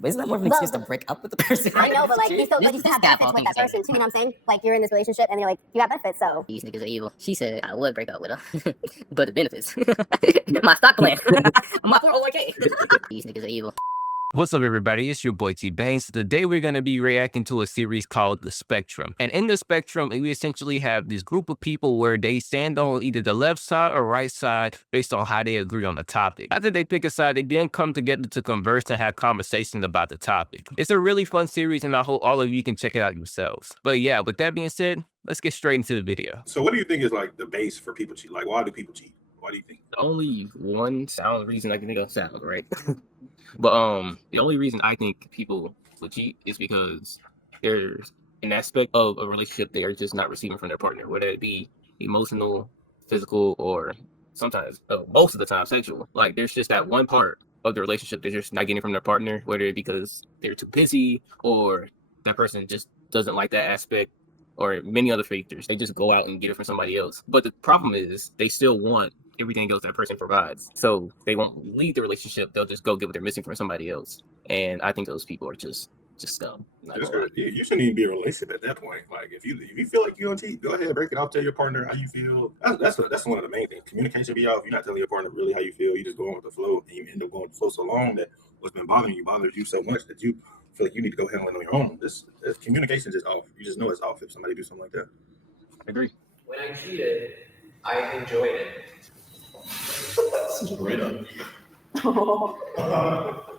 But isn't that more of an excuse to break up with the person? I know, but like you still have benefits with that person too. You know what I'm saying? Like you're in this relationship and you're like you have benefits. So These niggas are evil. She said I would break up with her, but the benefits, my stock plan, my 401k. These niggas are evil. What's up, everybody? It's your boy T Banks. Today we're going to be reacting to a series called The Spectrum. And in The Spectrum, we essentially have this group of people where they stand on either the left side or right side based on how they agree on the topic. After they pick a side, they then come together to converse and have conversations about the topic. It's a really fun series, and I hope all of you can check it out yourselves. But yeah, with that being said, let's get straight into the video. So what do you think is like the base for people cheat? Like, why do people cheat? Why do you think? The only one sound reason I can think of sound, right? But the only reason I think people would cheat is because there's an aspect of a relationship they are just not receiving from their partner, whether it be emotional, physical, or sometimes, most of the time, sexual. Like there's just that one part of the relationship they're just not getting from their partner, whether it because they're too busy or that person just doesn't like that aspect, or many other factors. They just go out and get it from somebody else. But the problem is they still want everything else that person provides. So they won't leave the relationship. They'll just go get what they're missing from somebody else. And I think those people are just scum. You shouldn't even be in a relationship at that point. Like if you feel like you're gonna cheat, go ahead, break it off, tell your partner how you feel. That's one of the main things. Communication be off. You're not telling your partner really how you feel. You just going with the flow, and you end up going with the flow so long that what's been bothers you so much that you feel like you need to go handle it on your own. This communication just off. You just know it's off if somebody do something like that. I agree. When I cheated, I enjoyed it. Right up.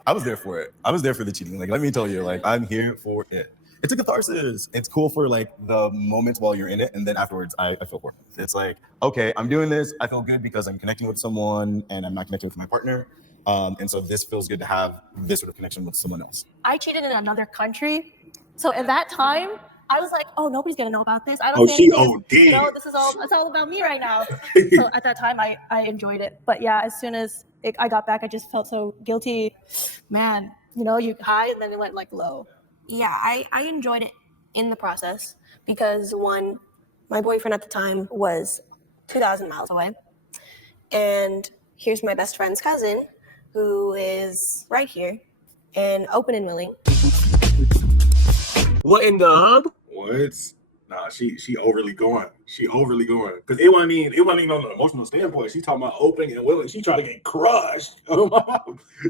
I was there for it. I was there for the cheating. Like, let me tell you, like, I'm here for it. It's a catharsis. It's cool for like the moments while you're in it, and then afterwards, I feel horrible. It's like, okay, I'm doing this. I feel good because I'm connecting with someone, and I'm not connected with my partner. And so this feels good to have this sort of connection with someone else. I cheated in another country, so at that time, I was like, "Oh, nobody's gonna know about this." I don't. She OD. You know, it's all about me right now. So at that time, I enjoyed it. But yeah, as soon as I got back, I just felt so guilty. Man, you know, you high and then it went like low. Yeah, I enjoyed it in the process because one, my boyfriend at the time was 2,000 miles away, and here's my best friend's cousin, who is right here and open and willing. What in the hub? What? Nah, she overly going. She overly going. Because it wasn't even on an emotional standpoint. She talking about open and willing. She tried to get crushed.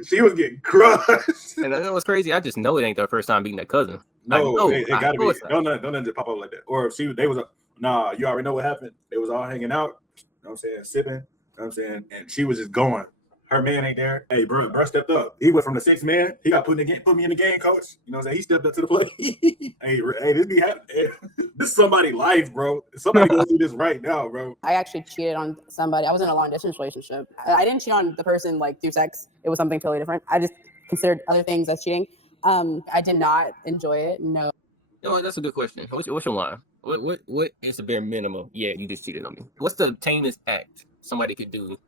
She was getting crushed. And that was crazy. I just know it ain't their first time beating that cousin. No, it gotta be. Don't let it pop up like that. Or if they was nah, you already know what happened. They was all hanging out. You know what I'm saying? Sipping. You know what I'm saying? And she was just going. Her man ain't there. Hey, bro stepped up. He went from the 6th man. He got put me in the game, coach. You know what I'm saying? He stepped up to the plate. hey, this be happening. This is somebody's life, bro. Somebody going through this right now, bro. I actually cheated on somebody. I was in a long distance relationship. I didn't cheat on the person like through sex. It was something totally different. I just considered other things as cheating. I did not enjoy it. No. You know what, that's a good question. What's your line? What is the bare minimum? Yeah, you just cheated on me. What's the tamest act somebody could do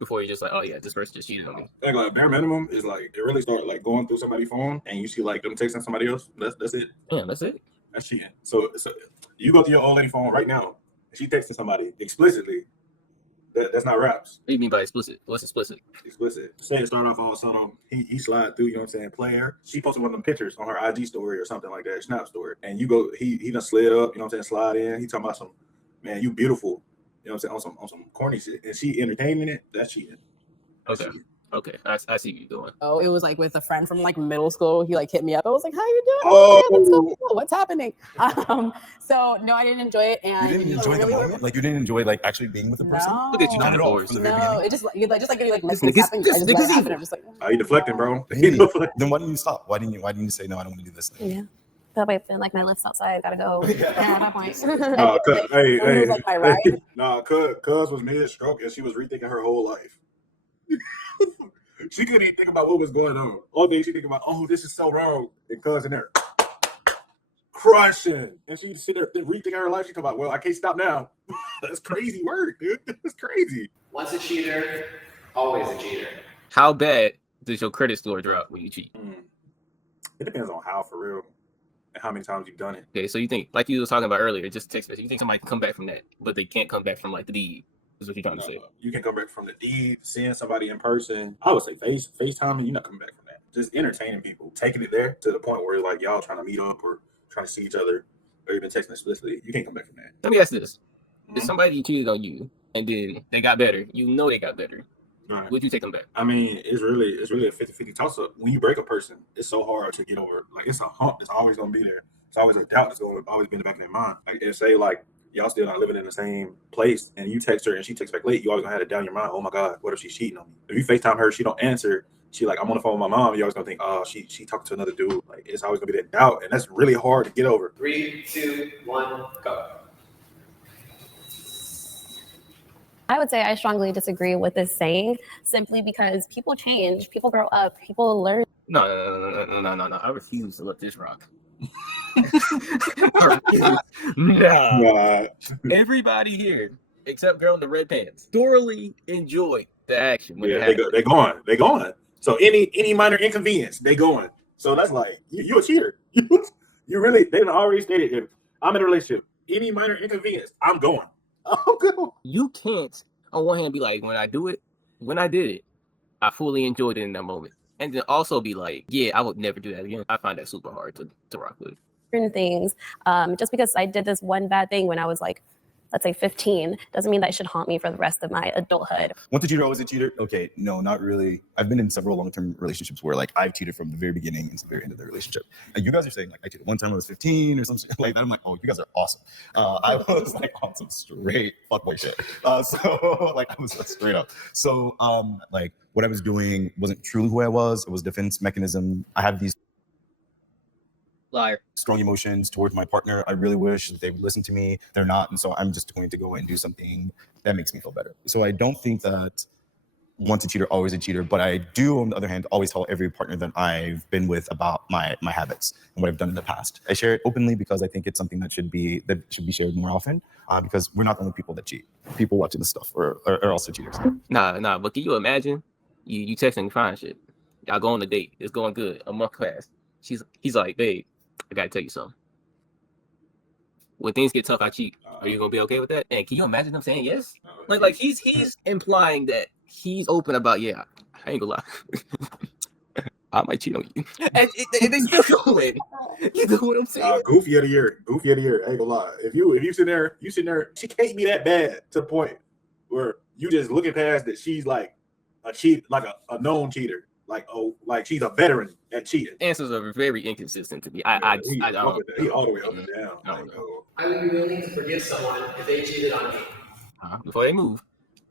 before you're just like, oh yeah, this person just cheated on me? I think like bare minimum is like it really start like going through somebody's phone and you see like them texting somebody else. That's it. Yeah, that's it. That's cheating. So you go to your old lady phone right now and she texting somebody explicitly. That's not raps. What do you mean by explicit? What's explicit? Explicit. Say it start off all sudden. He slide through, you know what I'm saying, player. She posted one of them pictures on her IG story or something like that, Snap story. And you go, he done slid up, you know what I'm saying, slide in. He talking about some, man, you beautiful. You know what I'm saying, on some corny shit. And she entertaining it, that's cheating. Okay. Okay, I see what you're doing. Oh, it was like with a friend from like middle school. He like hit me up. I was like, "How you doing? Oh, yeah, let's go. What's happening?" So no, I didn't enjoy it. And You didn't enjoy the moment? Like, you didn't enjoy like actually being with the person? No. Look at you, Not at all. From the very beginning? No, it just like This things nigga's- happen. this I just nigga's let it happen. evil. I'm just like, Are you deflecting, bro? Hey, then why didn't you stop? Why didn't you say no? I don't want to do this thing. Yeah. That way I feel like my lift's outside. Gotta go. Yeah, at that point. It was like my ride. Nah, cuz was mid-stroke and she was rethinking her whole life. She couldn't even think about what was going on. All day she think about, oh, this is so wrong. And cuz in there crushing. And she sit there rethinking her life. She talk about, well, I can't stop now. That's crazy work, dude. That's crazy. Once a cheater, always a cheater. How bad does your credit score drop when you cheat? It depends on how, for real, and how many times you've done it. Okay, so you think, like you was talking about earlier, just text message, you think somebody can come back from that, but they can't come back from like the is what you're trying to say. You can come back from the deed, seeing somebody in person. I would say FaceTiming, you're not coming back from that. Just entertaining people, taking it there to the point where like y'all trying to meet up or trying to see each other or even texting explicitly. You can't come back from that. Let me ask this. If somebody cheated on you and then they got better, you know they got better, Right. would you take them back? I mean, it's really a 50-50 toss up. When you break a person, it's so hard to get over. Like it's a hump that's always gonna be there. It's always a doubt that's gonna always be in the back of their mind. Like if say like y'all still not living in the same place and you text her and she texts back late, you always gonna have it down in your mind. Oh my God, what if she's cheating on me? If you FaceTime her, she don't answer. She like, I'm on the phone with my mom. You always gonna think, oh, she talked to another dude. Like it's always gonna be that doubt, and that's really hard to get over. 3, 2, 1, go. I would say I strongly disagree with this saying simply because people change, people grow up, people learn. No. I refuse to let this rock. I refuse. No. Nah. Everybody here, except girl in the red pants, thoroughly enjoy the action. When Yeah, it happens. they going. So any minor inconvenience, they going. So that's like you a cheater. You really they done already stated if I'm in a relationship, any minor inconvenience, I'm going. I'm going. You can't on one hand be like, when I did it, I fully enjoyed it in that moment. And then also be like, yeah, I would never do that again. I find that super hard to rock with. certain things. Just because I did this one bad thing when I was like, let's say 15, doesn't mean that it should haunt me for the rest of my adulthood. Once a cheater, always a cheater? Okay, no, not really. I've been in several long-term relationships where like I've cheated from the very beginning and to the very end of the relationship. And you guys are saying like I cheated one time when I was 15 or something like that. I'm like, oh, you guys are awesome. I was like on some straight fuckboy shit. So like I was straight up. So like what I was doing wasn't truly who I was. It was a defense mechanism. I have these Liar. strong emotions towards my partner. I really wish that they would listen to me. They're not. And so I'm just going to go and do something that makes me feel better. So I don't think that once a cheater, always a cheater. But I do, on the other hand, always tell every partner that I've been with about my habits and what I've done in the past. I share it openly because I think it's something that should be shared more often because we're not the only people that cheat. People watching this stuff are also cheaters. Nah. But can you imagine you texting fine shit? Y'all go on a date. It's going good. A month passed. He's like, babe, I gotta tell you something. When things get tough, I cheat. Are you gonna be okay with that? And can you imagine them saying yes? Like he's implying that he's open about, yeah, I ain't gonna lie. I might cheat on you. And they still going. You know what I'm saying? Goofy of the year. I ain't gonna lie. If you sitting there, she can't be that bad to the point where you just looking past that she's like a cheat, like a known cheater. Like she's a veteran at cheating. Answers are very inconsistent to me. He I all the way up and down. I don't know. I would be willing to forgive someone if they cheated on me. Before they move,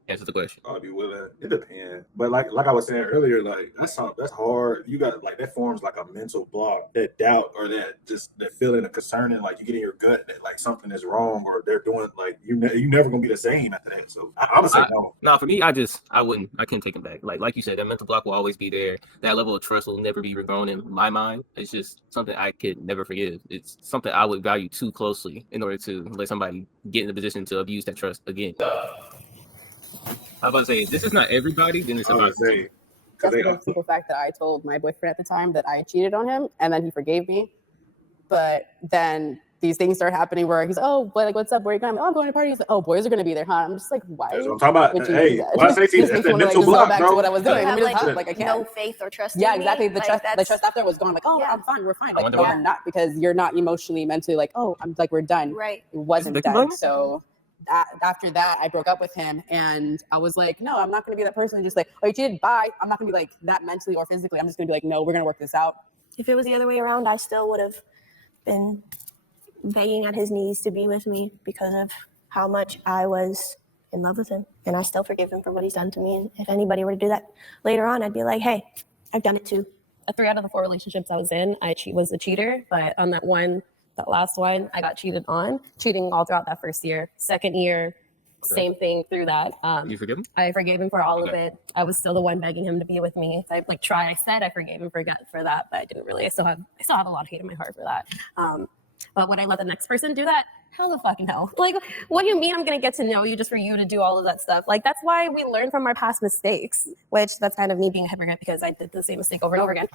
answer the question. I'll be willing. It depends. But like I was saying earlier, like that's hard. You got like that forms like a mental block, that doubt or that feeling of concerning, like you get in your gut that like something is wrong or they're doing like you never gonna be the same after that. So I'm gonna say no. No, for me, I can't take him back. Like you said, that mental block will always be there. That level of trust will never be regrown in my mind. It's just something I could never forgive. It's something I would value too closely in order to let somebody get in the position to abuse that trust again. I'm about to say, this is not everybody, then it's I about was say Just the simple fact that I told my boyfriend at the time that I cheated on him, and then he forgave me. But then these things start happening where he's, oh, like, what's up? Where are you going? Oh, I'm going to a party. He's like, oh, boys are going to be there, huh? I'm just like, why? That's what I'm talking about. would you Hey, do that? when I say to you, that's that mental block, back bro. to what I was doing. You have, I'm just like, like, I can't. no faith or trust. Yeah, in me. exactly. The Like, trust that's- after was gone. Like, oh, Yeah. I'm fine. We're fine. I Like, wonder no, why. you're not, because you're not emotionally, mentally like, oh, I'm like, we're done. Right. It wasn't Is it done. done? So after that, I broke up with him, and I was like, no, I'm not going to be that person who's just like, oh, you cheated, bye. I'm not going to be like that mentally or physically. I'm just going to be like, no, we're going to work this out. If it was the other way around, I still would have been begging at his knees to be with me because of how much I was in love with him. And I still forgive him for what he's done to me. And if anybody were to do that later on, I'd be like, hey, I've done it too. 3 out of the 4 relationships I was in, I was a cheater. But on that last one, I got cheated on. Cheating all throughout that first year. Second year, same thing through that. You forgive him? I forgave him for all of it. I was still the one begging him to be with me. I said I forgave him for that, but I didn't really. I still have a lot of hate in my heart for that. But would I let the next person do that? Hell the fucking hell. Like, what do you mean I'm gonna get to know you just for you to do all of that stuff? Like, that's why we learn from our past mistakes, which that's kind of me being a hypocrite because I did the same mistake over and over again.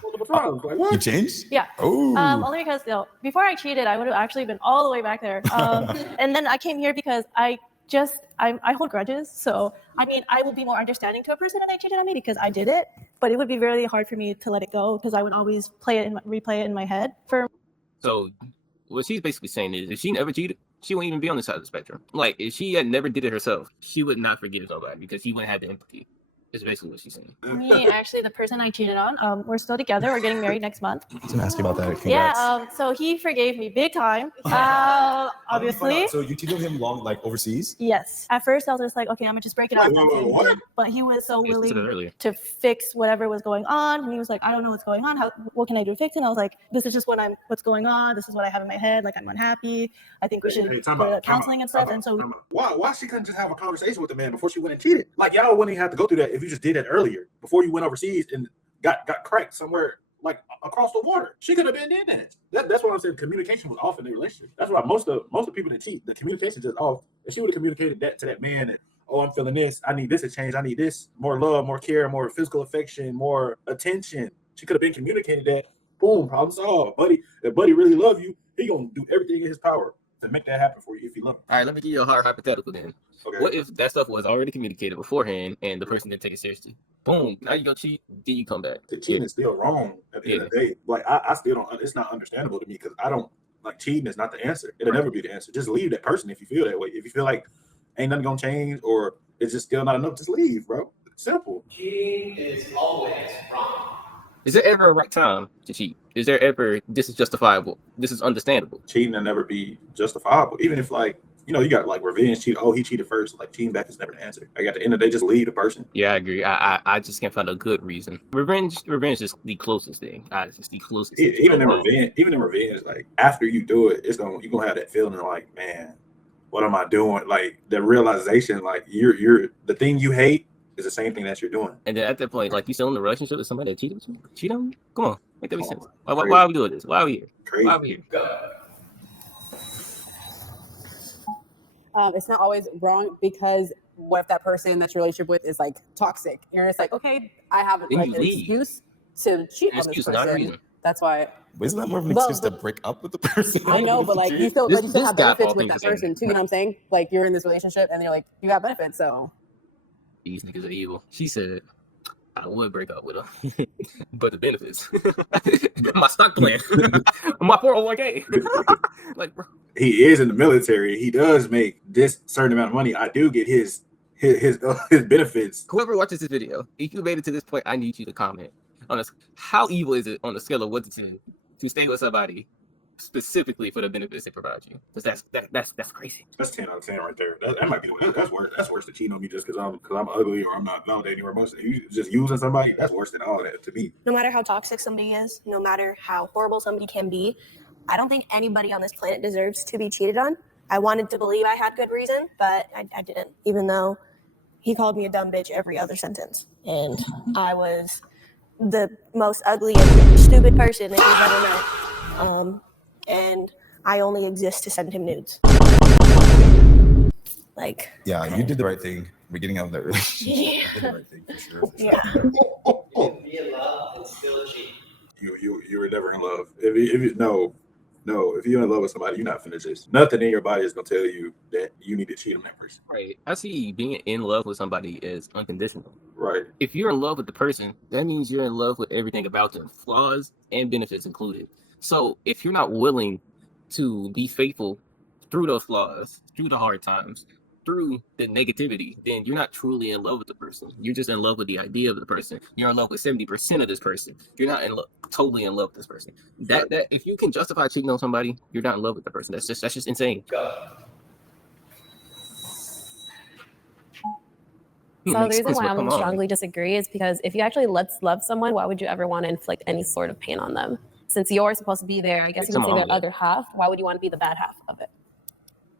You changed? Yeah. Oh. Only because before I cheated, I would have actually been all the way back there. And then I came here because I I hold grudges. So I mean, I would be more understanding to a person if they cheated on me because I did it. But it would be really hard for me to let it go because I would always replay it in my head. So what she's basically saying is, if she never cheated, she wouldn't even be on this side of the spectrum. Like, if she had never did it herself, she would not forgive nobody because she wouldn't have the empathy. It's basically what she's saying. Me, actually, the person I cheated on, we're still together. We're getting married next month. I was gonna ask you about that. Congrats. Yeah, so he forgave me big time. Obviously. So you cheated on him like overseas? Yes. At first, I was just like, okay, I'm gonna just break it up. What? But he was so I said it willing earlier. to fix whatever was going on, and he was like, I don't know what's going on. What can I do to fix it? And I was like, this is just what's going on. This is what I have in my head. Like, I'm unhappy. I think we should Hey, time go to out, counseling and stuff. And so, why she couldn't just have a conversation with the man before she went and cheated? Like, y'all wouldn't even have to go through that if you just did that earlier, before you went overseas and got cracked somewhere like across the water. She could have been in that. That's what I'm saying. Communication was off in the relationship. That's why most of people that cheat, the communication just off. If she would have communicated that to that man, and, oh, I'm feeling this, I need this to change, I need this, more love, more care, more physical affection, more attention. She could have been communicated that. Boom, problem solved. Buddy, if Buddy really love you, he gonna do everything in his power to make that happen for you if you love him. All right, let me give you a hard hypothetical then. Okay. What if that stuff was already communicated beforehand and the person didn't take it seriously? Boom, now you go cheat, then you come back. The cheating is still wrong at the end of the day. Like, I still don't, it's not understandable to me because I don't, like, cheating is not the answer. It'll never be the answer. Just leave that person if you feel that way. If you feel like ain't nothing gonna change or it's just still not enough, just leave, bro. It's simple. Cheating is always wrong. Is there ever a right time to cheat? Is there ever, this is justifiable, this is understandable? Cheating will never be justifiable. Even if, like, you know, you got like revenge cheat. Oh, he cheated first. Like, cheating back is never the answer. Like, at the end of the day, just leave the person. Yeah, I agree. I just can't find a good reason. Revenge is the closest thing. It's the closest thing. Even in revenge, like, after you do it, you're gonna have that feeling of like, man, what am I doing? Like, the realization, like, you're the thing you hate is the same thing that you're doing. And then at that point, like, you still in a relationship with somebody that cheated with you? Cheat on you? Come on, make that make sense. Why are we doing this? Why are we here? Crazy. Why are we here? Go. It's not always wrong because what if that person that you're in a relationship with is like toxic? You're just like, okay, I have Then like you an leave. excuse to cheat on this Excuse, not a person. reason. That's why. Isn't that more of an Well, excuse to break up with the person? I know, but like you still, This- you still this have guy benefits all with thinks that the same person too. You know what I'm saying? Like you're in this relationship and you're like, you have benefits. So These niggas are evil. She said, I would break up with her, but the benefits, my stock plan, my 401k, like, bro. He is in the military. He does make this certain amount of money. I do get his benefits. Whoever watches this video, if you made it to this point, I need you to comment on this. How evil is it on a scale of 1 to 10 to stay with somebody specifically for the benefits they provide you? Because that's crazy. That's 10 out of 10 right there. That might be that's worse. That's worse than cheating on me just because I'm ugly or I'm not validating or emotional. You just using somebody. That's worse than all that to me. No matter how toxic somebody is, no matter how horrible somebody can be, I don't think anybody on this planet deserves to be cheated on. I wanted to believe I had good reason, but I didn't, even though he called me a dumb bitch every other sentence. And I was the most ugly and stupid person that he's ever met. And I only exist to send him nudes. Like, Yeah, you did the right thing. We're getting out of that relationship. Yeah. You did the right thing for sure. yeah. You can be in love and still cheat. You were never in love. If you're in love with somebody, you're not finna just nothing in your body is gonna tell you that you need to cheat on that person. Right. I see being in love with somebody as unconditional. Right. If you're in love with the person, that means you're in love with everything about them, flaws and benefits included. So if you're not willing to be faithful through those flaws, through the hard times, through the negativity, then you're not truly in love with the person. You're just in love with the idea of the person. You're in love with 70% of this person. You're not totally in love with this person. That if you can justify cheating on somebody, you're not in love with the person. That's just insane. Go. So the reason why I'm strongly disagree is because if you actually love someone, why would you ever want to inflict any sort of pain on them? Since you're supposed to be there, I guess you can say the other half. Why would you want to be the bad half of it?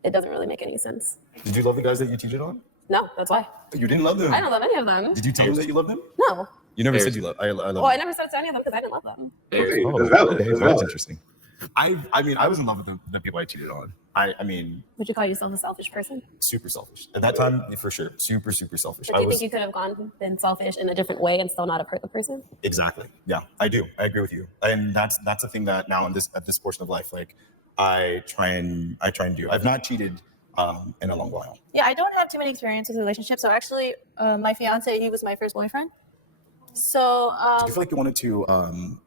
It doesn't really make any sense. Did you love the guys that you cheated on? No, that's why. You didn't love them. I don't love any of them. Did you tell them that you loved them? No. You never said you loved. I love. Well, I never said it to any of them because I didn't love them. Okay, Oh, that's valid. okay, That's that's valid. interesting. I mean, I was in love with the people I cheated on. I mean, Would you call yourself a selfish person? super selfish at that time for sure. Super selfish. But do you think you could have been selfish in a different way and still not have hurt the person? Exactly. Yeah, I do. I agree with you. And that's a thing that now at this portion of life, like I try and do. I've not cheated in a long while. Yeah, I don't have too many experiences with relationships. So actually, my fiance, he was my first boyfriend. So Do you feel like you wanted to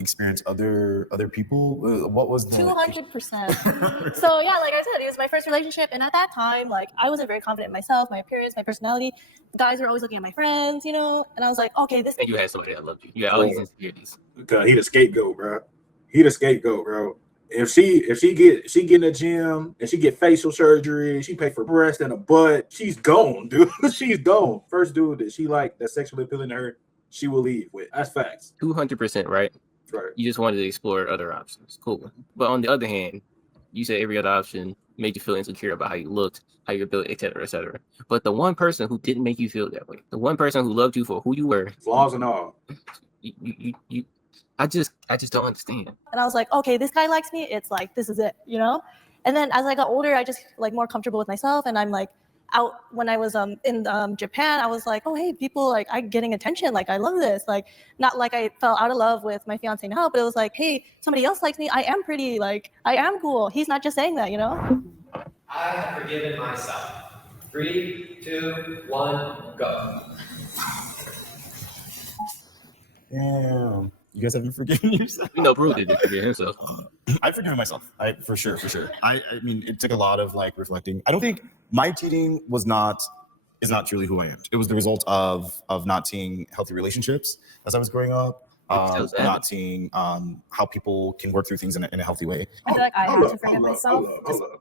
experience other people? What was the 200%. So yeah, like I said, it was my first relationship, and at that time, like I wasn't very confident in myself, my appearance, my personality. Guys were always looking at my friends, and I was like, okay, this. And you had somebody that loved you. You had all these insecurities. Because he the scapegoat, bro. He the scapegoat, bro. If she get in the gym and she get facial surgery, she pay for breast and a butt, she's gone, dude. She's gone. First dude that she like that's sexually appealing to her, she will leave with. That's facts. 200%, right? Right. You just wanted to explore other options. Cool. But on the other hand, you said every other option made you feel insecure about how you looked, how you built, et cetera, et cetera. But the one person who didn't make you feel that way, the one person who loved you for who you were, Flaws and all. I just don't understand. And I was like, okay, this guy likes me. It's like, this is it, And then as I got older, I just like more comfortable with myself. And I'm like out when I was in Japan, I was like, oh, hey, people like I'm getting attention. Like, I love this. Like, not like I fell out of love with my fiance now, but it was like, hey, somebody else likes me. I am pretty. Like, I am cool. He's not just saying that, I have forgiven myself. 3, 2, 1, go. Damn. You guys haven't forgiven yourself? Brew didn't forgive himself. I've forgiven myself. For sure. I mean, it took a lot of like reflecting. I don't think my cheating is not truly who I am. It was the result of not seeing healthy relationships as I was growing up. Not seeing how people can work through things in a healthy way. I feel like I had to forgive myself.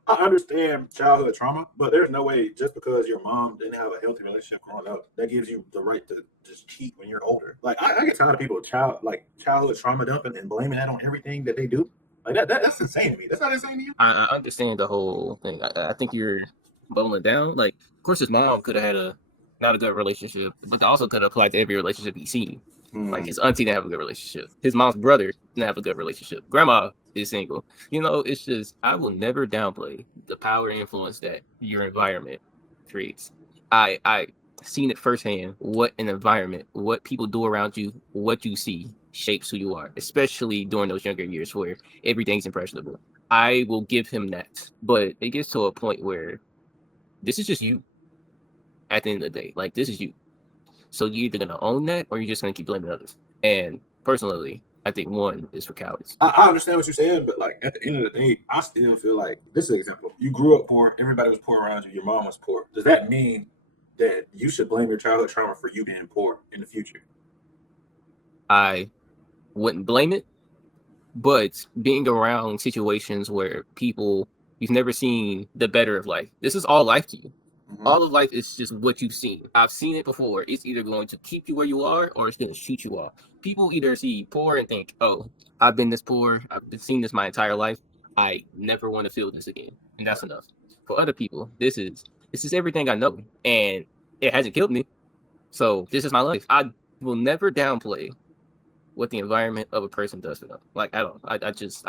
I understand childhood trauma, but there's no way just because your mom didn't have a healthy relationship growing up, that gives you the right to just cheat when you're older. Like I get tired of people childhood trauma dumping and blaming that on everything that they do. Like that's insane to me. That's not insane to you. I understand the whole thing. I think you're bubbling down. Like, of course, his mom could have had not a good relationship, but that also could apply to every relationship he's seen. Like his auntie didn't have a good relationship. His mom's brother didn't have a good relationship. Grandma is single. It's just I will never downplay the power and influence that your environment creates. I seen it firsthand. What an environment, what people do around you, what you see shapes who you are, especially during those younger years where everything's impressionable. I will give him that, but it gets to a point where this is just you. At the end of the day, like this is you. So you're either gonna own that or you're just gonna keep blaming others. And personally, I think one is for cowards. I understand what you're saying, but like at the end of the day, I still feel like this is an example. You grew up poor, everybody was poor around you, your mom was poor. Does that mean that you should blame your childhood trauma for you being poor in the future? I wouldn't blame it, but being around situations where you've never seen the better of life. This is all life to you. All of life is just what you've seen. I've seen it before. It's either going to keep you where you are or it's going to shoot you off. People either see poor and think, oh, I've been this poor. I've seen this my entire life. I never want to feel this again. And that's enough. For other people, this is everything I know. And it hasn't killed me. So this is my life. I will never downplay what the environment of a person does for them. Like, at all. I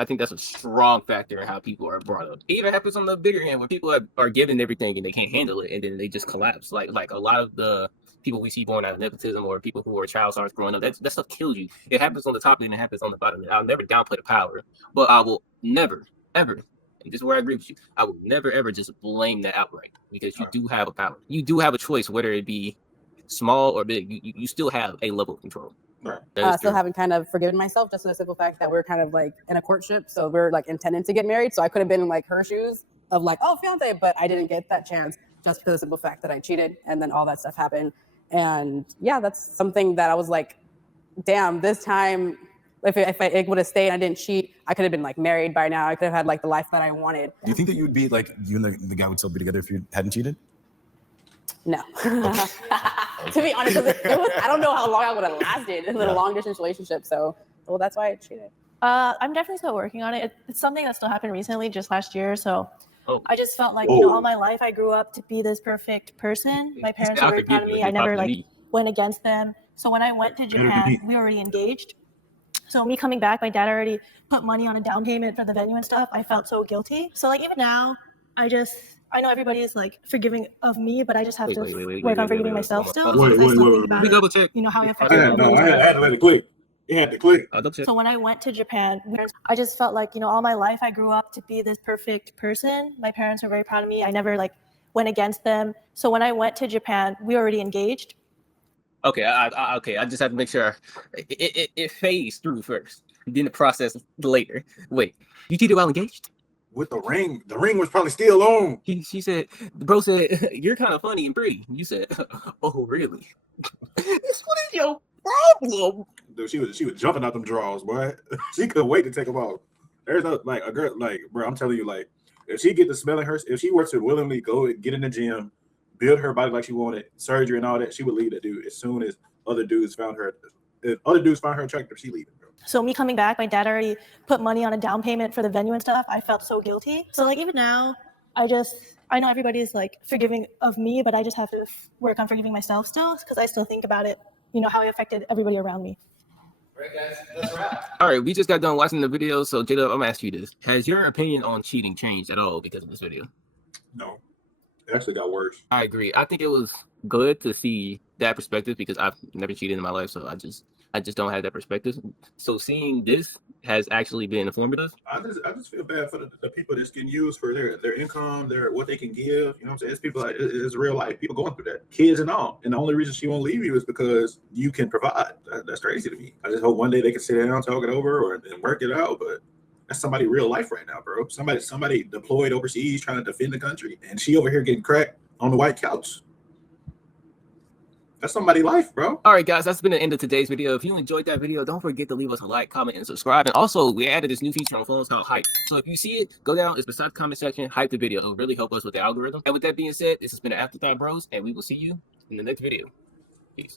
think that's a strong factor in how people are brought up. It even happens on the bigger end where people are given everything and they can't handle it and then they just collapse. Like a lot of the people we see born out of nepotism or people who are child stars growing up, that stuff kills you. It happens on the top and it happens on the bottom. I'll never downplay the power, but I will never, ever, and this is where I agree with you, I will never, ever just blame that outright because you do have a power. You do have a choice, whether it be small or big. You still have a level of control. Right. Still haven't kind of forgiven myself just for the simple fact that we're kind of like in a courtship. So we're like intending to get married. So I could have been in like her shoes of like, oh, fiance, but I didn't get that chance just because of the simple fact that I cheated and then all that stuff happened. And yeah, that's something that I was like, damn, this time, if I would have stayed and I didn't cheat, I could have been like married by now. I could have had like the life that I wanted. Do you think that you would be like, you and the guy would still be together if you hadn't cheated? No. To be honest, I don't know how long I would have lasted in a long distance relationship. So, well, that's why I cheated. I'm definitely still working on it. It's something that still happened recently, just last year. So I just felt like, all my life I grew up to be this perfect person. My parents were very proud of me. I never went against them. So when I went to Japan, we were already engaged. So me coming back, my dad already put money on a down payment for the venue and stuff. I felt so guilty. So like even now, I know everybody is like forgiving of me, but I just have to work on forgiving myself still. Wait. Let me double check. How I affect I had to let it click. It had to click. I'll double check. So when I went to Japan, I just felt like, all my life I grew up to be this perfect person. My parents were very proud of me. I never like went against them. So when I went to Japan, we were already engaged. Okay, okay. I just have to make sure it phased through first, then the process later. Wait, you cheated while engaged? With the ring was probably still on. She said, the bro said, you're kind of funny and pretty. You said, oh, really? What is your problem? Dude, she was jumping out them drawers, boy. She couldn't wait to take them off. There's no like a girl, like, bro, I'm telling you, like, if she get to smelling her, if she were to willingly go and get in the gym, build her body like she wanted, surgery and all that, she would leave that dude as soon as other dudes found her. If other dudes found her attractive, she leave it, bro. So me coming back, my dad already put money on a down payment for the venue and stuff. I felt so guilty. So like even now, I know everybody is like forgiving of me, but I just have to work on forgiving myself still because I still think about it, how it affected everybody around me. All right, guys, that's a wrap. All right, we just got done watching the video. So, Jada, I'm going to ask you this. Has your opinion on cheating changed at all because of this video? No, it actually got worse. I agree. I think it was good to see that perspective because I've never cheated in my life. So I just don't have that perspective. So seeing this has actually been informative. I just feel bad for the people that's getting used for their income, what they can give. You know what I'm saying? It's people like it's real life people going through that, kids and all. And the only reason she won't leave you is because you can provide. That's crazy to me. I just hope one day they can sit down, talk it over, and work it out. But that's somebody real life right now, bro. Somebody deployed overseas trying to defend the country, and she over here getting cracked on the white couch. That's somebody's life, bro. All right, guys, that's been the end of today's video. If you enjoyed that video, don't forget to leave us a like, comment, and subscribe. And also, we added this new feature on phones called Hype. So if you see it, go down. It's beside the comment section. Hype the video. It'll really help us with the algorithm. And with that being said, this has been the Afterthought Bros, and we will see you in the next video. Peace.